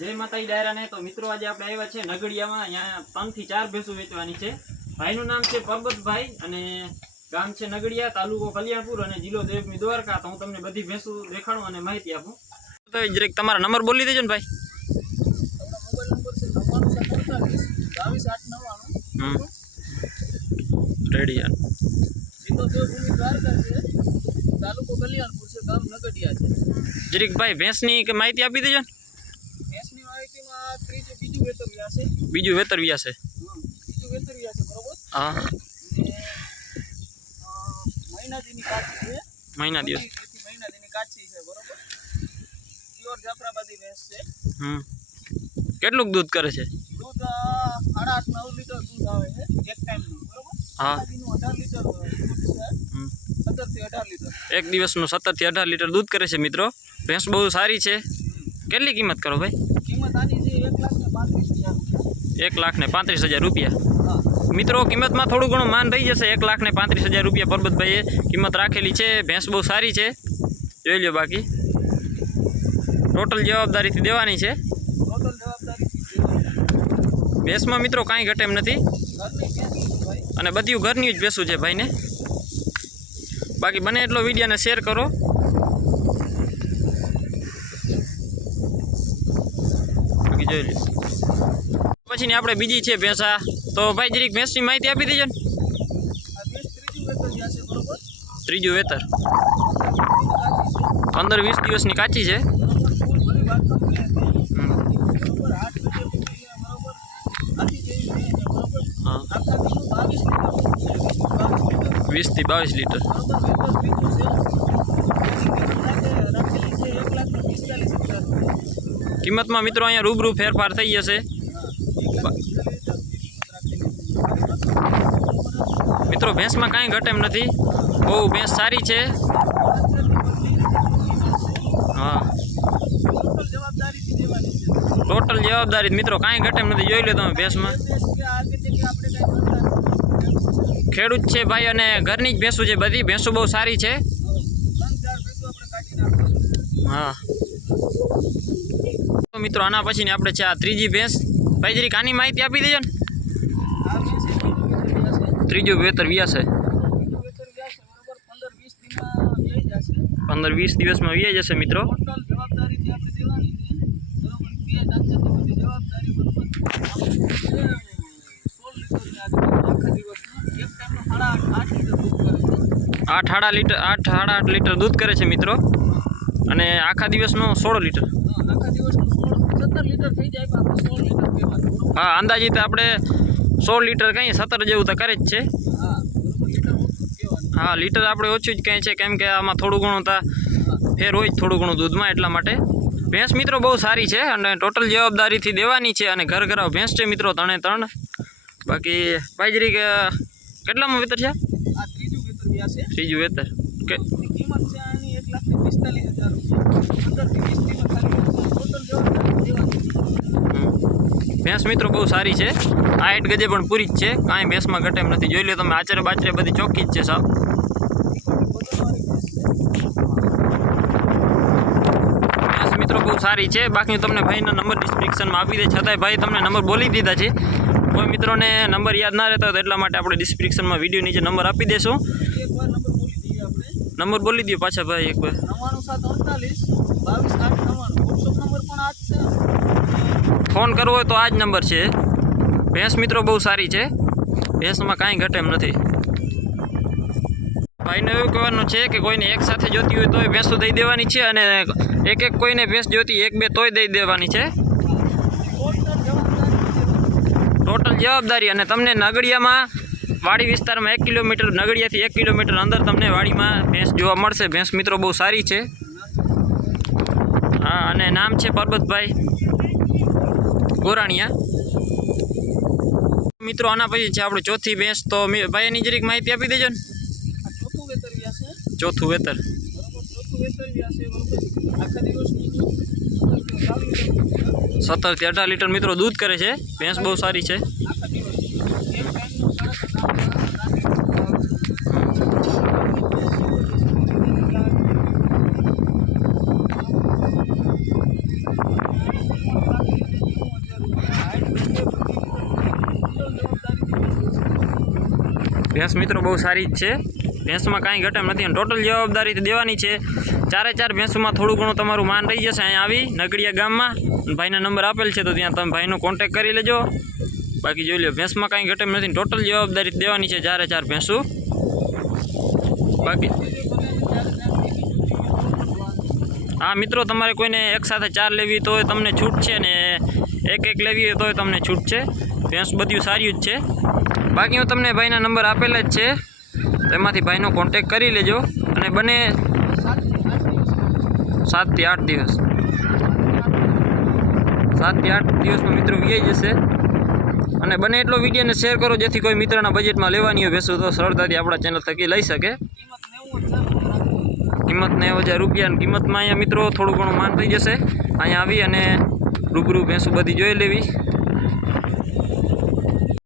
जय माता डायरा ने। तो मित्रों आज આપણે આવ્યા છે નગડિયામાં। અહીંયા 3 થી 4 ભેંસો વેચવાની છે। ભાઈનું નામ છે પરબતભાઈ અને ગામ છે નગડિયા, તાલુકો કલ્યાણપુર અને જિલ્લો દેવભૂમિ દ્વારકા। તો હું તમને બધી ભેંસો દેખાડું અને માહિતી આપું। તો જરીક તમારો નંબર બોલી દેજો ને ભાઈ। રેડી યાર। જિલ્લો દેવભૂમિ દ્વારકા છે, તાલુકો કલ્યાણપુર છે, ગામ નગડિયા છે। જરીક ભાઈ ભેંસની કે માહિતી આપી દેજો ને। ભેંસની માહિતીમાં બીજું વેતરવ્યા છે। બીજું વેતરવ્યા છે? બીજું વેતરવ્યા છે, બરોબર। હા। અને મહિના દીની કાચી છે। મહિના દિવસ મહિના દીની કાચી છે, બરોબર। પ્યોર જાફરાબાદી ભેંસ છે। કેટલું દૂધ કરે છે? દૂધ 8.5-9 લીટર દૂધ આવે છે એક ટાઈમનું, બરોબર। હા। દીનું 18 લીટર દૂધ છે। 17 થી 18 લીટર એક દિવસનું 17 થી 18 લીટર દૂધ કરે છે મિત્રો। ભેંસ બહુ સારી છે। કેટલી કિંમત કરો ભાઈ? કિંમત આની છે 1,35,000 રૂપિયા। હા મિત્રો કિંમતમાં થોડું ઘણું માન થઈ જશે। 1,35,000 રૂપિયા પરબતભાઈએ કિંમત રાખેલી છે। ભેંસ બહુ સારી છે, જોઈ લો। બાકી ટોટલ જવાબદારીથી દેવાની છે। ટોટલ જવાબદારી ભેંસમાં મિત્રો કાંઈ ઘટે એમ નથી ઘરની ભેંસ છે ભાઈ, અને બધું ઘરની જ ભેંસું છે ભાઈને। બાકી બને એટલો વિડીયોને શેર કરો। બાકી જોઈ લો। પછીની આપણે બીજી છે ભેંસા। તો ભાઈ જરીક ભેંસની માહિતી આપી દેજો ને। આ ભેંસ ત્રીજું વેતર જ્યાં છે, બરોબર। ત્રીજું વેતર 15-20 દિવસની કાચી છે। બરોબર, ફૂલ ભરી બાથરૂમ ભેંસ છે, બરોબર। 8 લીટર પૂરી છે, બરોબર। આથી જેવી ભેંસ છે, બરોબર। હા, આખા દીનું 22 લીટર, 20 થી 22 લીટર બરોબર। વેતર ત્રીજું છે। રાખેલી છે 1,45,000 રૂપિયા। કિંમતમાં મિત્રો અહીંયા રૂબરૂ ફેરફાર થઈ જશે। મિત્રો ભેંસમાં કાંઈ ઘટે એમ નથી, બહુ ભેંસ સારી છે। હા, જવાબદારીથી દેવાની છે। ટોટલ જવાબદારી મિત્રો કાંઈ ઘટે એમ નથી, જોઈ લો તમે ભેંસમાં। ખેડૂત છે ભાઈ અને ઘરની જ ભેંસું છે બધી। ભેંસો બહુ સારી છે। હા તો મિત્રો આના પછીની આપણે છે આ ત્રીજી ભેંસ। ભાઈ જરીક આની માહિતી આપી દેજો ને। ત્રીજું વેતર વ્યા છે, 15-20 દિવસમાં વ્યાઈ જશે મિત્રો। આઠ લીટર દૂધ કરે છે મિત્રો, અને આખા દિવસનું 16 લીટર। હા, અંદાજિત આપણે 16 લીટર કંઈ 17 જેવું તો કરે જ છે। હા, લીટર આપણે ઓછું જ કહે છે, કેમ કે આમાં થોડું ઘણું તો ફેર હોય થોડું ઘણું દૂધમાં, એટલા માટે। ભેંસ મિત્રો બહુ સારી છે અને ટોટલ જવાબદારીથી દેવાની છે, અને ઘર ઘરાવ ભેંસ છે મિત્રો 3 બાકી ભાઈ જરીક કેટલામાં વેતર છે? ત્રીજું વેતર કે ભેંસ મિત્રો બહુ સારી છે। 8 ગજે પણ પૂરી જ છે, કાંઈ ભેંસમાં ઘટે એમ નથી, જોઈ લો તમે। આચરે બાચરે બધી ચોખ્ખી જ છે સાવ। ભેંસ મિત્રો બહુ સારી છે। બાકી હું તમને ભાઈનો નંબર ડિસ્ક્રિપ્શનમાં આપી દે, છતાંય ભાઈ તમને નંબર બોલી દીધા છે। કોઈ મિત્રોને નંબર યાદ ના રહેતા હોય તો એટલા માટે આપણે ડિસ્ક્રિપ્શનમાં વિડીયો નીચે નંબર આપી દેશું। નંબર બોલી દો પાછા ભાઈ એકવાર। 9748 ફોન કરવો હોય તો આ જ નંબર છે। ભેંસ મિત્રો બહુ સારી છે, ભેંસમાં કાંઈ ઘટે એમ નથી। ભાઈને એવું કહેવાનું છે કે કોઈને એક સાથે જોતી હોય તોય ભેંસો દઈ દેવાની છે, અને એક કોઈને ભેંસ જોતી 1-2 તોય દઈ દેવાની છે। ટોટલ જવાબદારી। અને તમને નગડિયામાં વાડી વિસ્તારમાં 1 કિલોમીટર, નગડિયાથી 1 કિલોમીટર અંદર તમને વાડીમાં ભેંસ જોવા મળશે। ભેંસ મિત્રો બહુ સારી છે। હા, અને નામ છે પરબતભાઈ ગોરાણીયા। મિત્રો આના પછી છે આપણે ચોથી ભેંસ। તો ભાઈ એની જરીક માહિતી આપી દેજો ને। ચોથું વેતર 17 થી 18 લીટર મિત્રો દૂધ કરે છે। ભેંસ બહુ સારી છે। ભેંસ મિત્રો બહુ સારી જ છે, ભેંસમાં કાંઈ ઘટે એમ નથી અને ટોટલ જવાબદારીથી દેવાની છે. 4 ભેંસોમાં થોડું ઘણું તમારું માન રહી જશે અહીંયા આવી નગડિયા ગામમાં. ભાઈના નંબર આપેલ છે તો ત્યાં તમે ભાઈનો કોન્ટેક કરી લેજો. બાકી જોઈ લો ભેંસમાં કાંઈ ઘટે એમ નથી, ટોટલ જવાબદારી દેવાની છે 4 ભેંસો. બાકી હા મિત્રો, તમારે કોઈને એકસાથે 4 લેવી તો તમને છૂટ છે ને એક લેવી હોય તોય તમને છૂટ છે. ભેંસ બધું સારી જ છે. બાકી હું તમને ભાઈના નંબર આપેલા જ છે, એમાંથી ભાઈનો કોન્ટેક કરી લેજો. અને બને 7 થી 8 દિવસ 7 થી 8 દિવસમાં મિત્રો વ્યાઈ જશે. અને બને એટલો વિડીયોને શેર કરો જેથી કોઈ મિત્રના બજેટમાં લેવાની હોય ભેંસો તો સરળતાથી આપણા ચેનલ થકી લઈ શકે. કિંમત 90,000 રૂપિયા. કિંમતમાં અહીંયા મિત્રો થોડું ઘણું માન થઈ જશે. અહીંયા આવી અને રૂબરૂ ભેંસો બધી જોઈ લેવી.